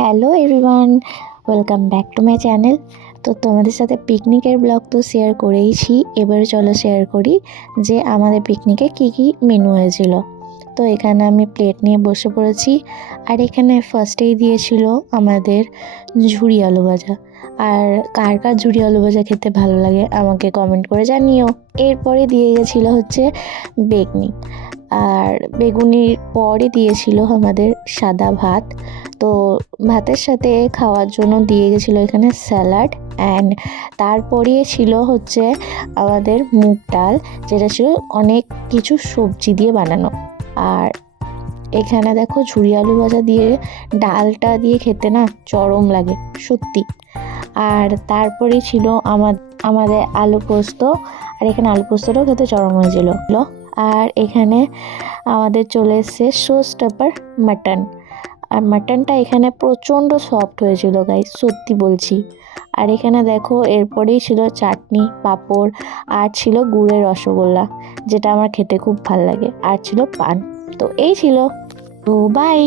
Hello everyone, welcome back to my channel. তো তোমাদের সাথে পিকনিকের ব্লগ তো শেয়ার করেইছি, এবারে চলো শেয়ার করি যে আমাদের পিকনিকে কি কি মেনু হয়েছিল। তো এখানে আমি প্লেট নিয়ে বসে পড়েছি, আর এখানে ফার্স্টেই দিয়েছিল আমাদের ঝুরি আলু ভাজা। আর কার কার ঝুরি আলু ভাজা খেতে ভালো লাগে আমাকে কমেন্ট করে জানিও। এরপরে দিয়ে গেছিলো হচ্ছে বেগনি, আর বেগুনির পরে দিয়েছিল আমাদের সাদা ভাত। তো ভাতের সাথে খাওয়ার জন্য দিয়ে গেছিলো এখানে স্যালাড, অ্যান্ড তারপরে ছিল হচ্ছে আমাদের মুগ ডাল, যেটা ছিল অনেক কিছু সবজি দিয়ে বানানো। আর এখানে দেখো ঝুরি আলু ভাজা দিয়ে ডালটা দিয়ে খেতে না চরম লাগে সত্যি। আর তারপরে ছিল আমাদের আলু পোস্ত, আর এখানে আলু পোস্তটাও খেতে চরম হয়েছিল। আর এখানে আমাদের চলে এসছে শো স্টপার মাটন, আর মাটনটা এখানে প্রচণ্ড সফট হয়েছিল গাইস, সত্যি বলছি। আর এখানে দেখো এরপরেই ছিল চাটনি, পাঁপড়, আর ছিল গুড়ের রসগোল্লা, যেটা আমার খেতে খুব ভাল লাগে, আর ছিল পান। তো এই ছিল। তো বাই।